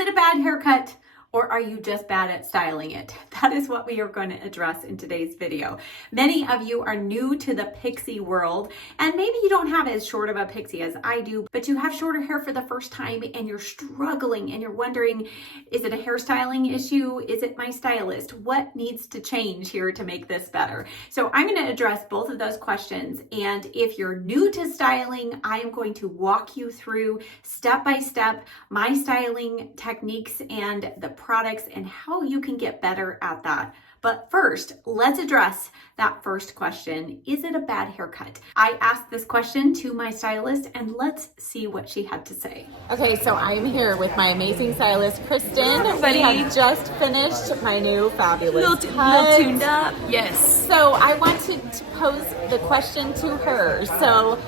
it a bad haircut? Or are you just bad at styling it? That is what we are going to address in today's video. Many of you are new to the Pixie world, and maybe you don't have as short of a pixie as I do, but you have shorter hair for the first time and you're struggling and you're wondering, is it a hairstyling issue? Is it my stylist? What needs to change here to make this better? So I'm going to address both of those questions. And if you're new to styling, I am going to walk you through step by step my styling techniques and the products and how you can get better at that. But first, let's address that first question. Is it a bad haircut? I asked this question to my stylist and let's see what she had to say. Okay, so I'm here with my amazing stylist, Kristen. We have just finished my new fabulous little tuned up. Yes. So I wanted to pose the question to her. So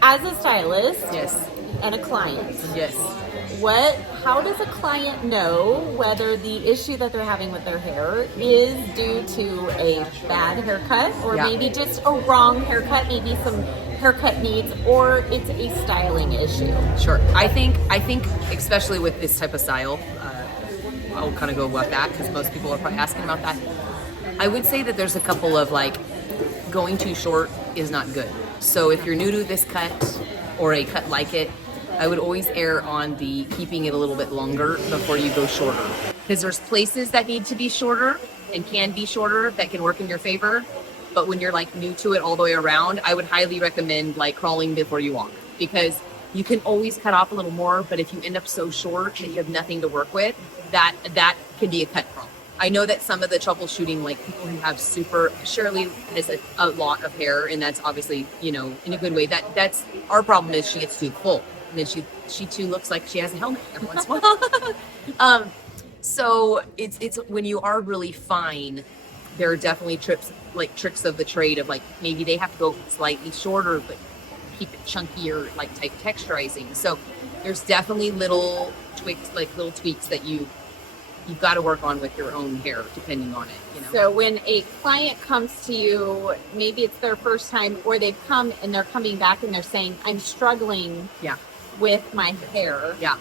as a stylist and a client, how does a client know whether the issue that they're having with their hair is due to a bad haircut or maybe just a wrong haircut, maybe some haircut needs, or it's a styling issue? Sure. I think especially with this type of style, I'll kind of go about that because most people are probably asking about that. I would say that there's a couple of going too short is not good. So if you're new to this cut or a cut like it, I would always err on the keeping it a little bit longer before you go shorter. Because there's places that need to be shorter and can be shorter that can work in your favor. But when you're new to it all the way around, I would highly recommend crawling before you walk. Because you can always cut off a little more, but if you end up so short and you have nothing to work with, that can be a cut problem. I know that some of the troubleshooting, people who have Shirley has a lot of hair, and that's obviously, in a good way. That's our problem is she gets too full. And then she too looks like she has a helmet every once in a while. So it's when you are really fine, there are definitely tricks of the trade of maybe they have to go slightly shorter, but keep it chunkier, type texturizing. So there's definitely little tweaks that you've got to work on with your own hair, depending on it. So when a client comes to you, maybe it's their first time, or they've come and they're coming back and they're saying, I'm struggling with my hair. Yeah.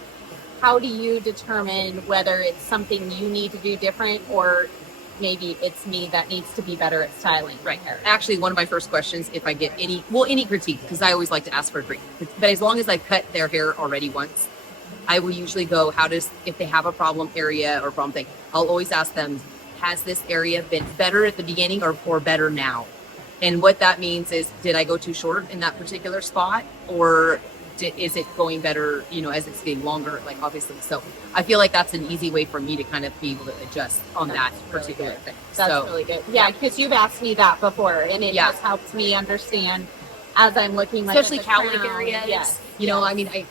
How do you determine whether it's something you need to do different, or maybe it's me that needs to be better at styling my hair? Actually, one of my first questions, if I get any critique, because I always like to ask for a critique, but as long as I've cut their hair already once, I will usually go, if they have a problem area or problem thing, I'll always ask them, has this area been better at the beginning or better now? And what that means is, did I go too short in that particular spot, or is it going better, as it's getting longer, obviously. So I feel like that's an easy way for me to kind of be able to adjust on that particular thing. That's really good. Yeah, because you've asked me that before, and it has helped me understand as I'm looking, especially cowlick areas. Yes.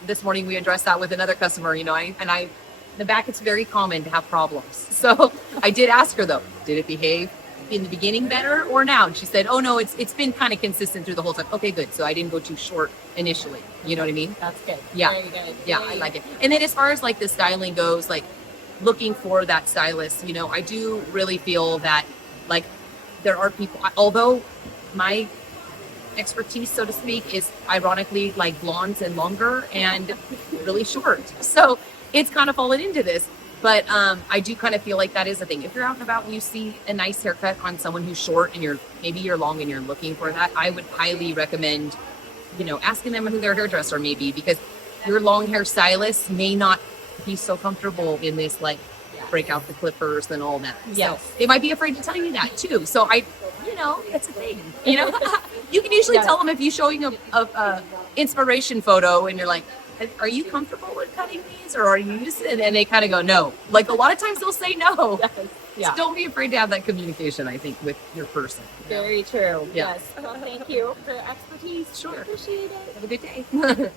This morning we addressed that with another customer, in the back, it's very common to have problems. So I did ask her though, did it behave in the beginning better or now? And she said, oh no, it's been kind of consistent through the whole time. Okay, good. So I didn't go too short initially. You know what I mean? That's good. Yeah. Very good. Yeah, I like it. And then as far as the styling goes, looking for that stylist, I do really feel that there are people, although my expertise, so to speak, is ironically blondes and longer and really short. So it's kind of fallen into this. But I do kind of feel like that is a thing. If you're out and about and you see a nice haircut on someone who's short and maybe you're long and you're looking for that, I would highly recommend, asking them who their hairdresser may be, because your long hair stylist may not be so comfortable in this break out the clippers and all that. Yes. So they might be afraid to tell you that too. So it's a thing. You can usually tell them if you're showing a inspiration photo and you're like, are you comfortable with cutting these, or are you used to it? And they kind of go, no. A lot of times they'll say no. Yeah. So don't be afraid to have that communication, I think, with your person. Very true. Yeah. Yes. Well, thank you for your expertise. Sure. Appreciate it. Have a good day.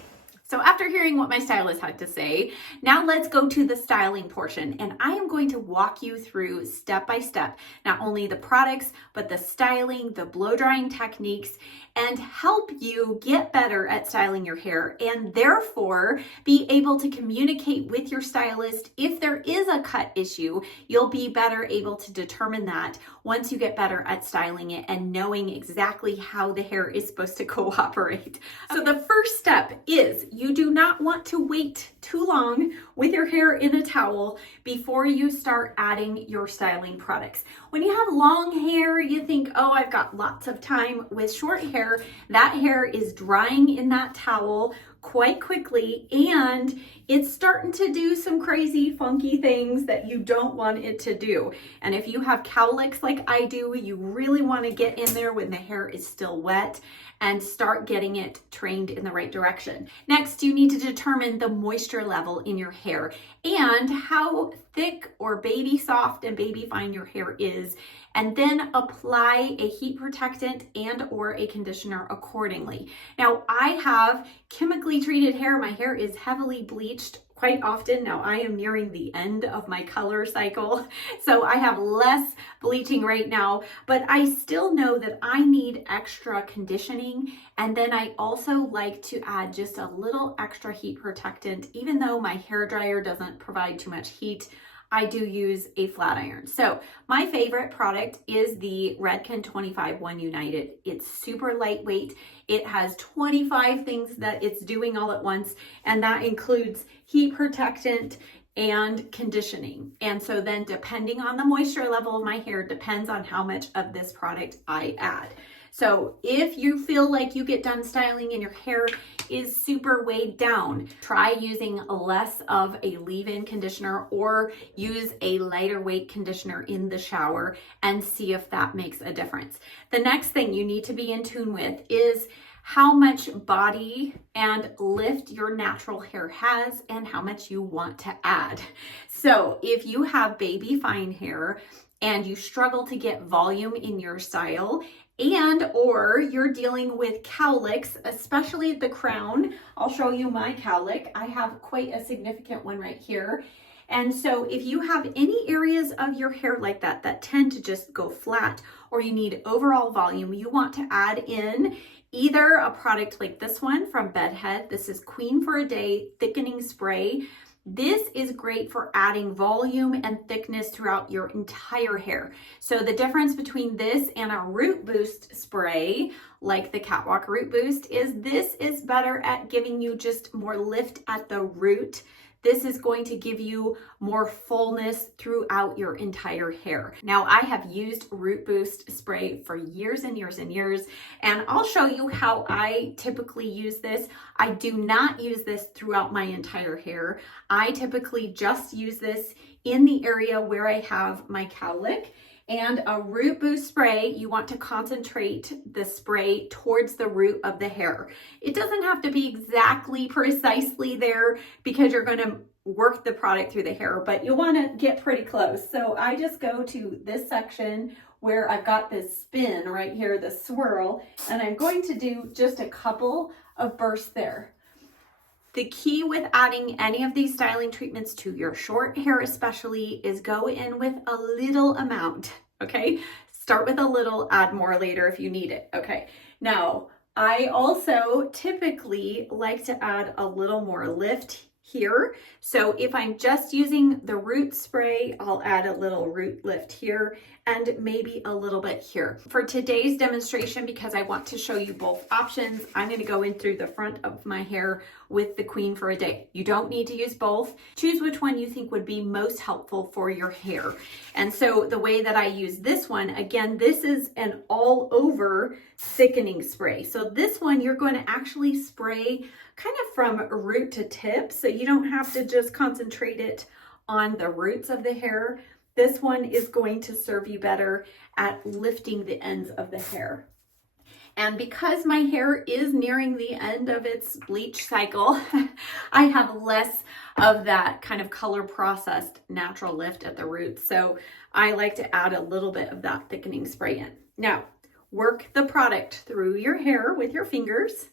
So after hearing what my stylist had to say, now let's go to the styling portion, and I am going to walk you through step by step, not only the products, but the styling, the blow drying techniques, and help you get better at styling your hair, and therefore be able to communicate with your stylist. If there is a cut issue, you'll be better able to determine that once you get better at styling it and knowing exactly how the hair is supposed to cooperate. So the first step is you do not want to wait too long with your hair in a towel before you start adding your styling products. When you have long hair, you think, oh, I've got lots of time. With short hair, that hair is drying in that towel quite quickly, and it's starting to do some crazy funky things that you don't want it to do. And if you have cowlicks like I do, you really want to get in there when the hair is still wet and start getting it trained in the right direction. Next, you need to determine the moisture level in your hair and how thick or baby soft and baby fine your hair is, and then apply a heat protectant and or a conditioner accordingly. Now, I have chemically treated hair. My hair is heavily bleached quite often. Now I am nearing the end of my color cycle, so I have less bleaching right now, but I still know that I need extra conditioning. And then I also like to add just a little extra heat protectant. Even though my hair dryer doesn't provide too much heat, I do use a flat iron. So my favorite product is the RAKUTEN 25 One United. It's super lightweight. It has 25 things that it's doing all at once, and that includes heat protectant and conditioning. And so then depending on the moisture level of my hair depends on how much of this product I add. So if you feel like you get done styling and your hair is super weighed down, try using less of a leave-in conditioner or use a lighter weight conditioner in the shower and see if that makes a difference. The next thing you need to be in tune with is how much body and lift your natural hair has and how much you want to add. So if you have baby fine hair and you struggle to get volume in your style, and or you're dealing with cowlicks, especially at the crown. I'll show you my cowlick. I have quite a significant one right here. And so if you have any areas of your hair like that that tend to just go flat, or you need overall volume, you want to add in either a product like this one from Bedhead. This is Queen for a Day Thickening Spray. This is great for adding volume and thickness throughout your entire hair. So the difference between this and a root boost spray, like the Catwalk Root Boost, is this is better at giving you just more lift at the root. This is going to give you more fullness throughout your entire hair. Now, I have used Root Boost spray for years and years and years, and I'll show you how I typically use this. I do not use this throughout my entire hair. I typically just use this in the area where I have my cowlick. And a root boost spray, you want to concentrate the spray towards the root of the hair. It doesn't have to be exactly precisely there because you're going to work the product through the hair, but you want to get pretty close. So I just go to this section where I've got this spin right here, the swirl, and I'm going to do just a couple of bursts there. The key with adding any of these styling treatments to your short hair especially is go in with a little amount, okay? Start with a little, add more later if you need it, okay? Now, I also typically like to add a little more lift here. So if I'm just using the root spray, I'll add a little root lift here and maybe a little bit here. For today's demonstration, because I want to show you both options, I'm going to go in through the front of my hair with the Queen for a Day. You don't need to use both. Choose which one you think would be most helpful for your hair. And so the way that I use this one, again, this is an all over thickening spray. So this one you're going to actually spray kind of from root to tip, so you don't have to just concentrate it on the roots of the hair. This one is going to serve you better at lifting the ends of the hair. And because my hair is nearing the end of its bleach cycle, I have less of that kind of color processed natural lift at the roots. So I like to add a little bit of that thickening spray in. Now, work the product through your hair with your fingers.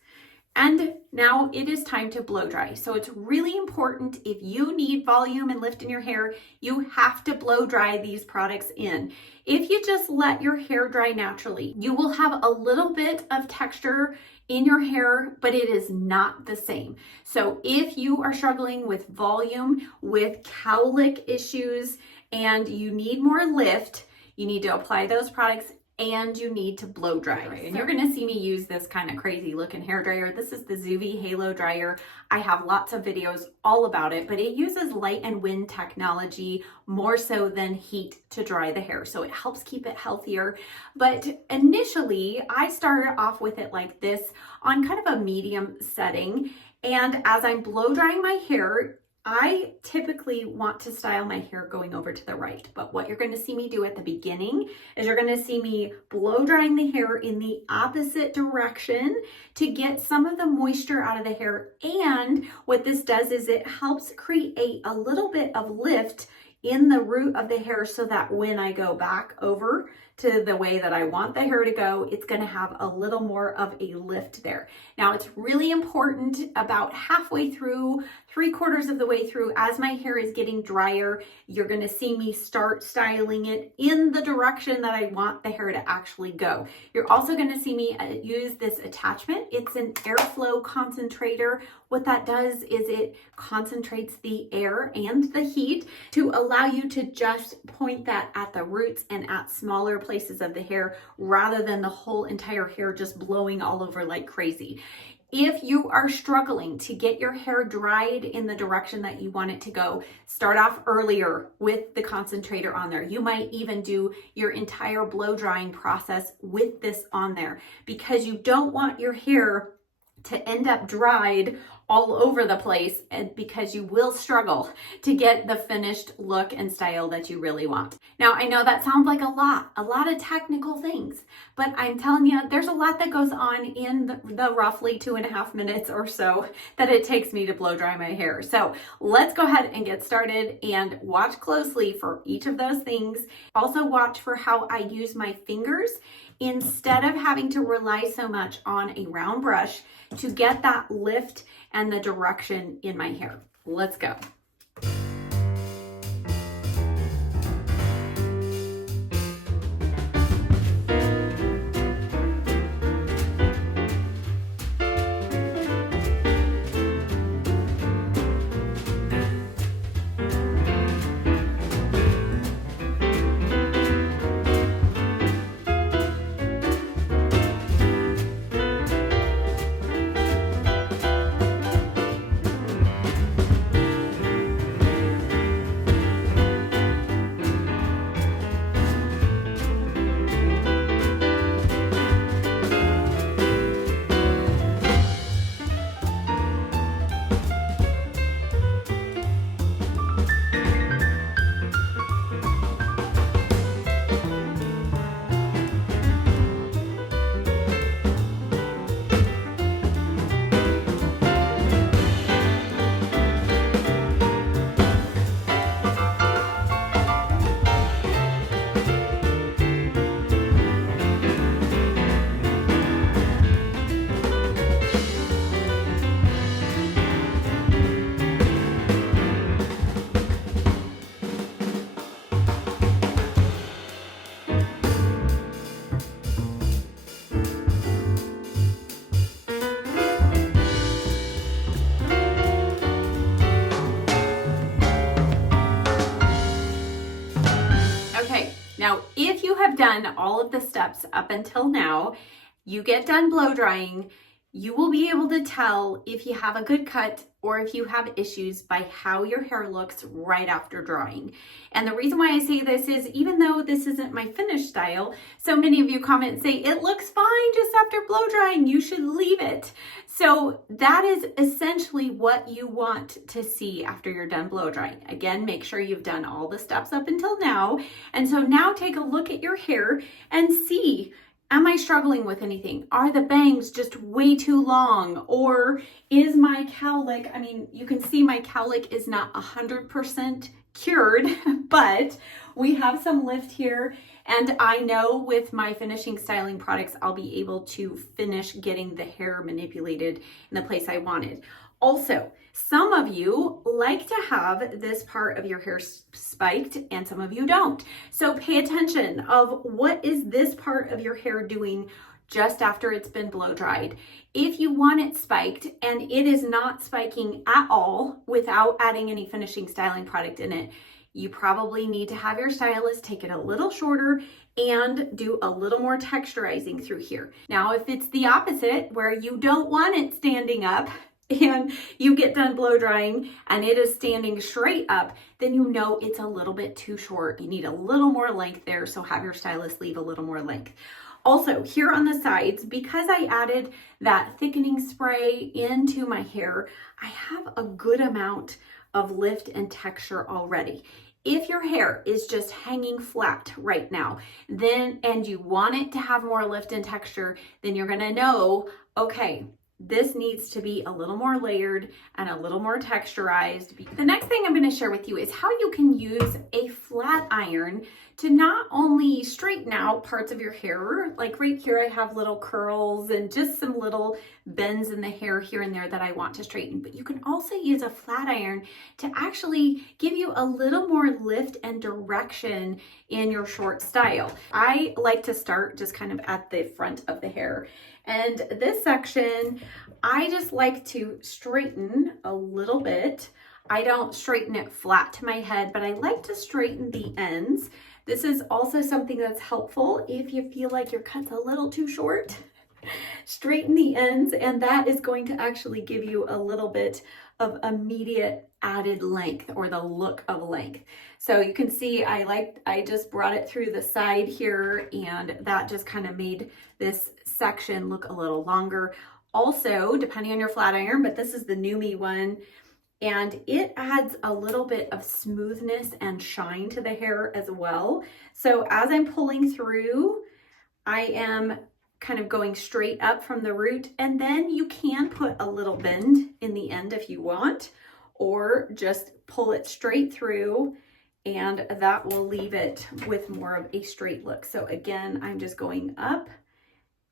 And now it is time to blow dry. So it's really important, if you need volume and lift in your hair, you have to blow dry these products in. If you just let your hair dry naturally, you will have a little bit of texture in your hair, but it is not the same. So if you are struggling with volume, with cowlick issues, and you need more lift, you need to apply those products and you need to blow dry. And you're gonna see me use this kind of crazy looking hair dryer. This is the Zuvi Halo Dryer. I have lots of videos all about it, but it uses light and wind technology more so than heat to dry the hair. So it helps keep it healthier. But initially, I started off with it like this on kind of a medium setting. And as I'm blow drying my hair, I typically want to style my hair going over to the right, but what you're going to see me do at the beginning is you're going to see me blow drying the hair in the opposite direction to get some of the moisture out of the hair. And what this does is it helps create a little bit of lift in the root of the hair so that when I go back over to the way that I want the hair to go, it's going to have a little more of a lift there. Now, it's really important about halfway through, 3/4 of the way through, as my hair is getting drier, you're going to see me start styling it in the direction that I want the hair to actually go. You're also going to see me use this attachment. It's an airflow concentrator. What that does is it concentrates the air and the heat to allow you to just point that at the roots and at smaller places of the hair rather than the whole entire hair just blowing all over like crazy. If you are struggling to get your hair dried in the direction that you want it to go, start off earlier with the concentrator on there. You might even do your entire blow drying process with this on there because you don't want your hair to end up dried all over the place, and because you will struggle to get the finished look and style that you really want. Now, I know that sounds like a lot of technical things, but I'm telling you, there's a lot that goes on in the roughly 2.5 minutes or so that it takes me to blow dry my hair. So let's go ahead and get started and watch closely for each of those things. Also watch for how I use my fingers instead of having to rely so much on a round brush to get that lift and the direction in my hair. Let's go. Now, if you have done all of the steps up until now, you get done blow drying, you will be able to tell if you have a good cut or if you have issues by how your hair looks right after drying. And the reason why I say this is even though this isn't my finished style, so many of you comment and say, it looks fine just after blow drying, you should leave it. So that is essentially what you want to see after you're done blow drying. Again, make sure you've done all the steps up until now. And so now take a look at your hair and see, am I struggling with anything? Are the bangs just way too long? Or is my cowlick, I mean, you can see my cowlick is not 100% cured, but we have some lift here. And I know with my finishing styling products, I'll be able to finish getting the hair manipulated in the place I wanted. Also, some of you like to have this part of your hair spiked and some of you don't. So pay attention of what is this part of your hair doing just after it's been blow dried. If you want it spiked and it is not spiking at all without adding any finishing styling product in it, you probably need to have your stylist take it a little shorter and do a little more texturizing through here. Now, if it's the opposite, where you don't want it standing up and you get done blow drying and it is standing straight up, then you know it's a little bit too short. You need a little more length there, so have your stylist leave a little more length. Also, here on the sides, because I added that thickening spray into my hair, I have a good amount of lift and texture already. If your hair is just hanging flat right now, and you want it to have more lift and texture, then you're gonna know, okay, this needs to be a little more layered and a little more texturized. The next thing I'm going to share with you is how you can use a flat iron to not only straighten out parts of your hair, like right here I have little curls and just some little bends in the hair here and there that I want to straighten, but you can also use a flat iron to actually give you a little more lift and direction in your short style. I like to start just kind of at the front of the hair. And this section, I just like to straighten a little bit. I don't straighten it flat to my head, but I like to straighten the ends. This is also something that's helpful if you feel like your cut's a little too short. Straighten the ends, and that is going to actually give you a little bit of immediate added length, or the look of length. So you can see I just brought it through the side here, and that just kind of made this section look a little longer. Also, depending on your flat iron, but this is the Numi one, and it adds a little bit of smoothness and shine to the hair as well. So as I'm pulling through, I am kind of going straight up from the root, and then you can put a little bend in the end if you want, or just pull it straight through, and that will leave it with more of a straight look. So again, I'm just going up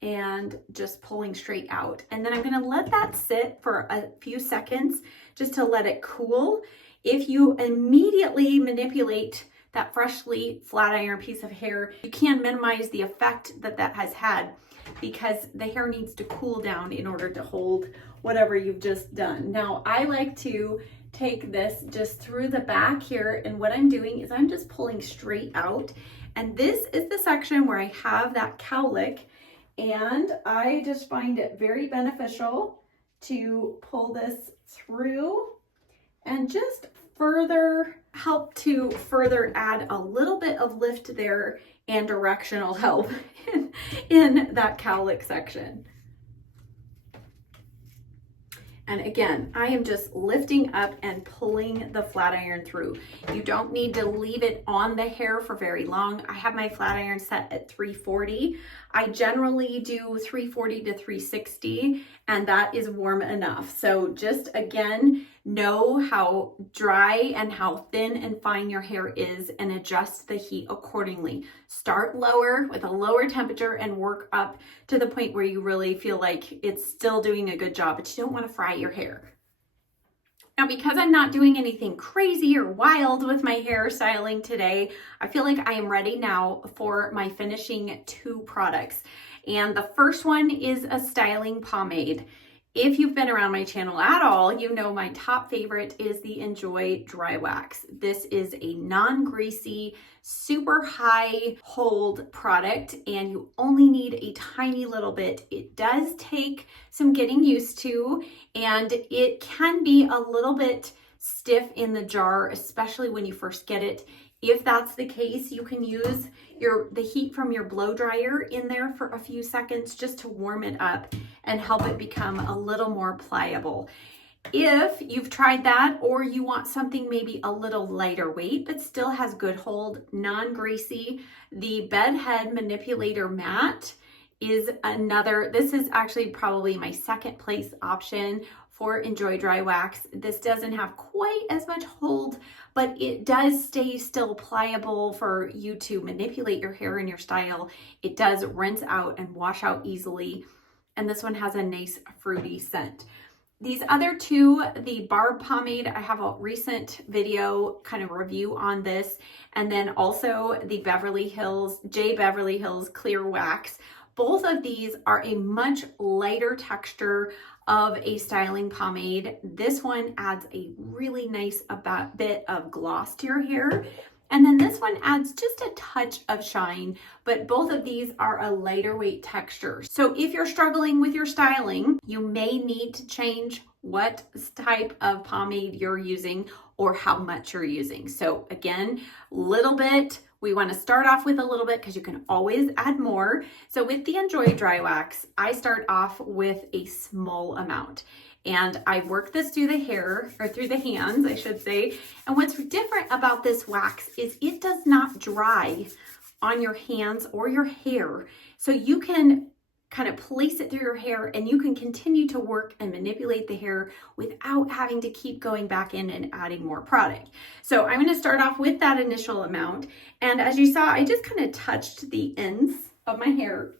and just pulling straight out. And then I'm gonna let that sit for a few seconds just to let it cool. If you immediately manipulate that freshly flat iron piece of hair, you can minimize the effect that that has had, because the hair needs to cool down in order to hold whatever you've just done. Now, I like to take this just through the back here, and what I'm doing is I'm just pulling straight out. And this is the section where I have that cowlick, and I just find it very beneficial to pull this through and just help to further add a little bit of lift there and directional help in that cowlick section. And again, I am just lifting up and pulling the flat iron through. You don't need to leave it on the hair for very long. I have my flat iron set at 340. I generally do 340 to 360, and that is warm enough. So just again, know how dry and how thin and fine your hair is and adjust the heat accordingly. Start lower with a lower temperature and work up to the point where you really feel like it's still doing a good job, but you don't want to fry your hair. Now, because I'm not doing anything crazy or wild with my hair styling today, I feel like I am ready now for my finishing 2 products. And the first one is a styling pomade. If you've been around my channel at all, you know my top favorite is the Enjoy Dry Wax. This is a non-greasy, super high hold product, and you only need a tiny little bit. It does take some getting used to, and it can be a little bit stiff in the jar, especially when you first get it. If that's the case, you can use the heat from your blow dryer in there for a few seconds just to warm it up and help it become a little more pliable. If you've tried that, or you want something maybe a little lighter weight but still has good hold, non-greasy, the Bedhead Manipulator Matte is another. This is actually probably my second place option for Enjoy Dry Wax. This doesn't have quite as much hold, but it does stay still pliable for you to manipulate your hair and your style. It does rinse out and wash out easily, and this one has a nice fruity scent. These other 2, the Barb Pomade, I have a recent video kind of review on this, and then also the Beverly Hills Clear Wax. Both of these are a much lighter texture, of a styling pomade. This one adds a really nice bit of gloss to your hair. And then this one adds just a touch of shine, but both of these are a lighter weight texture. So if you're struggling with your styling, you may need to change what type of pomade you're using or how much you're using. So again, little bit. We want to start off with a little bit because you can always add more. So with the Enjoy Dry Wax, I start off with a small amount. And I work this through the hair, or through the hands, I should say. And what's different about this wax is it does not dry on your hands or your hair. So you can kind of place it through your hair and you can continue to work and manipulate the hair without having to keep going back in and adding more product. So I'm going to start off with that initial amount. And as you saw, I just kind of touched the ends of my hair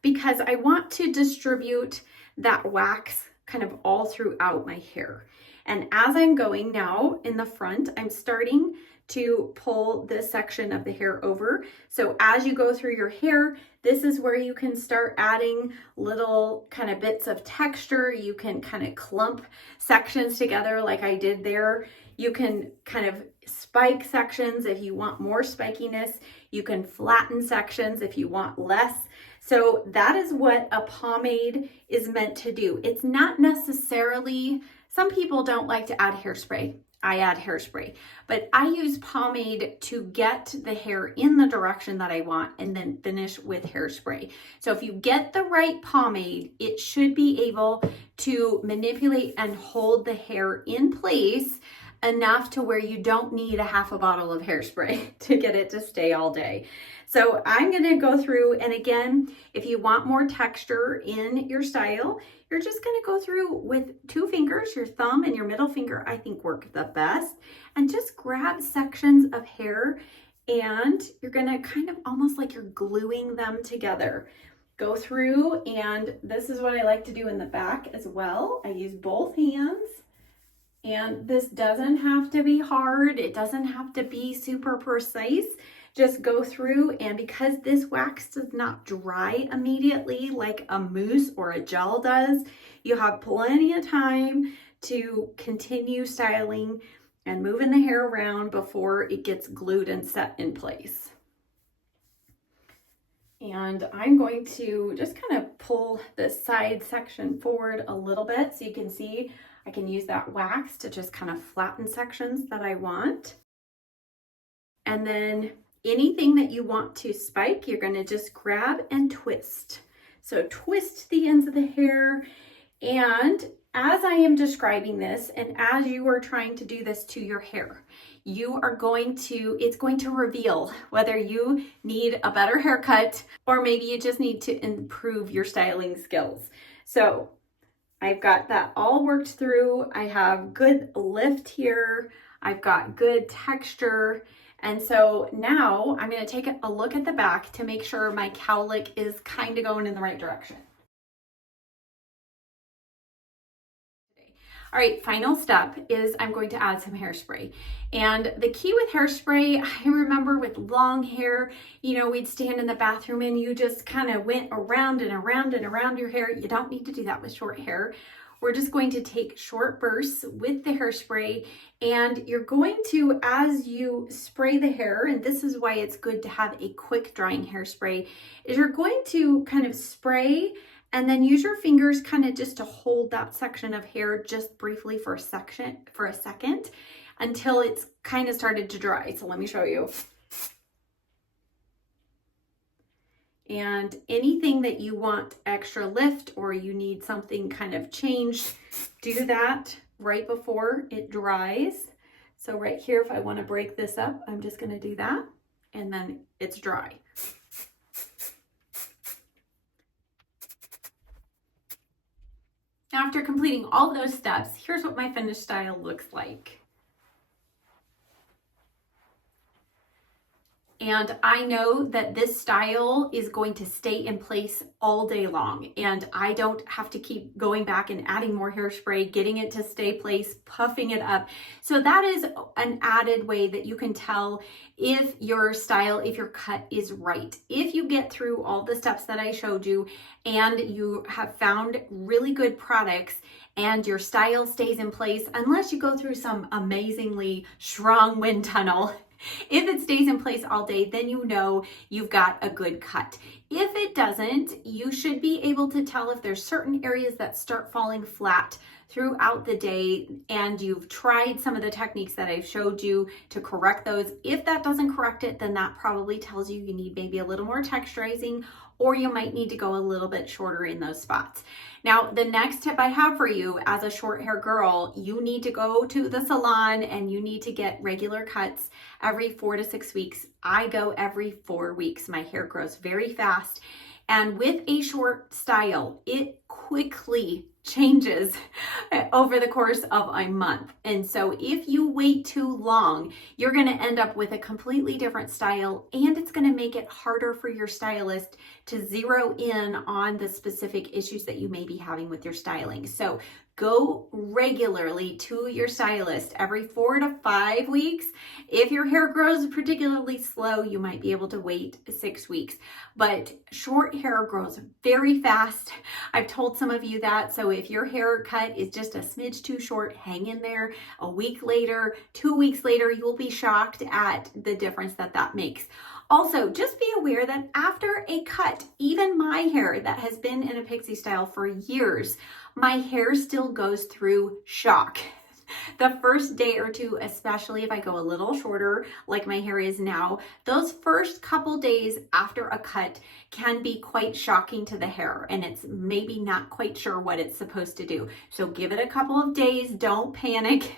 because I want to distribute that wax kind of all throughout my hair. And as I'm going now in the front, I'm starting to pull this section of the hair over. So as you go through your hair, this is where you can start adding little kind of bits of texture. You can kind of clump sections together like I did there. You can kind of spike sections if you want more spikiness. You can flatten sections if you want less. So that is what a pomade is meant to do. It's not necessarily, some people don't like to add hairspray. I add hairspray, but I use pomade to get the hair in the direction that I want and then finish with hairspray. So if you get the right pomade, it should be able to manipulate and hold the hair in place enough to where you don't need a half a bottle of hairspray to get it to stay all day. So I'm going to go through, and again, if you want more texture in your style, you're just going to go through with 2 fingers, your thumb and your middle finger, I think work the best, and just grab sections of hair and you're going to kind of almost like you're gluing them together. Go through, and this is what I like to do in the back as well. I use both hands. And this doesn't have to be hard. It doesn't have to be super precise. Just go through, and because this wax does not dry immediately like a mousse or a gel does, you have plenty of time to continue styling and moving the hair around before it gets glued and set in place. And I'm going to just kind of pull the side section forward a little bit so you can see I can use that wax to just kind of flatten sections that I want. And then anything that you want to spike, you're going to just grab and twist. So twist the ends of the hair. And as I am describing this, and as you are trying to do this to your hair, it's going to reveal whether you need a better haircut or maybe you just need to improve your styling skills. So I've got that all worked through. I have good lift here. I've got good texture. And so now I'm going to take a look at the back to make sure my cowlick is kind of going in the right direction. All right, final step is I'm going to add some hairspray. And the key with hairspray, I remember with long hair, we'd stand in the bathroom and you just kind of went around and around and around your hair. You don't need to do that with short hair. We're just going to take short bursts with the hairspray, and you're going to, as you spray the hair, and this is why it's good to have a quick drying hairspray, is you're going to kind of spray and then use your fingers kind of just to hold that section of hair just briefly for a second until it's kind of started to dry. So let me show you. And anything that you want extra lift or you need something kind of changed, do that right before it dries. So right here, if I want to break this up, I'm just going to do that, and then it's dry. After completing all those steps, here's what my finished style looks like. And I know that this style is going to stay in place all day long, and I don't have to keep going back and adding more hairspray, getting it to stay place, puffing it up. So that is an added way that you can tell if your style, if your cut is right. If you get through all the steps that I showed you and you have found really good products and your style stays in place, unless you go through some amazingly strong wind tunnel, if it stays in place all day, then you know you've got a good cut. If it doesn't, you should be able to tell if there's certain areas that start falling flat throughout the day and you've tried some of the techniques that I've showed you to correct those. If that doesn't correct it, then that probably tells you you need maybe a little more texturizing, or you might need to go a little bit shorter in those spots. Now, the next tip I have for you as a short hair girl, you need to go to the salon and you need to get regular cuts every 4 to 6 weeks. I go every 4 weeks. My hair grows very fast. And with a short style, it quickly changes over the course of a month. And so if you wait too long, you're going to end up with a completely different style, and it's going to make it harder for your stylist to zero in on the specific issues that you may be having with your styling. So go regularly to your stylist every 4 to 5 weeks. If your hair grows particularly slow, you might be able to wait 6 weeks. But short hair grows very fast. I've told some of you that. So if your haircut is just a smidge too short, hang in there. A week later, 2 weeks later, you will be shocked at the difference that that makes. Also, just be aware that after a cut, even my hair that has been in a pixie style for years, my hair still goes through shock. The first day or two, especially if I go a little shorter like my hair is now, those first couple days after a cut can be quite shocking to the hair, and it's maybe not quite sure what it's supposed to do. So give it a couple of days, don't panic,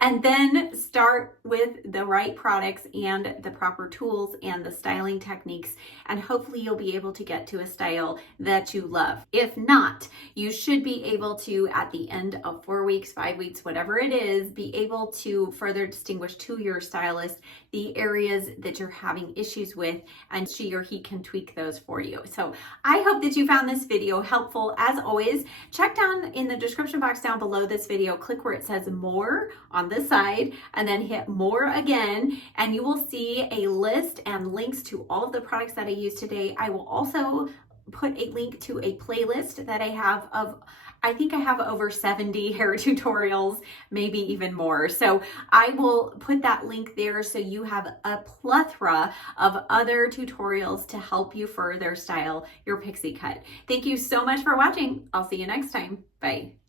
and then start with the right products and the proper tools and the styling techniques, and hopefully you'll be able to get to a style that you love. If not, you should be able to, at the end of 4 weeks, 5 weeks, whatever it is, be able to further distinguish to your stylist the areas that you're having issues with, and she or he can tweak those for you. So I hope that you found this video helpful. As always, check down in the description box down below this video, click where it says more on this side, and then hit more again, and you will see a list and links to all of the products that I used today. I will also put a link to a playlist that I have of, I think I have over 70 hair tutorials, maybe even more. So I will put that link there so you have a plethora of other tutorials to help you further style your pixie cut. Thank you so much for watching. I'll see you next time. Bye.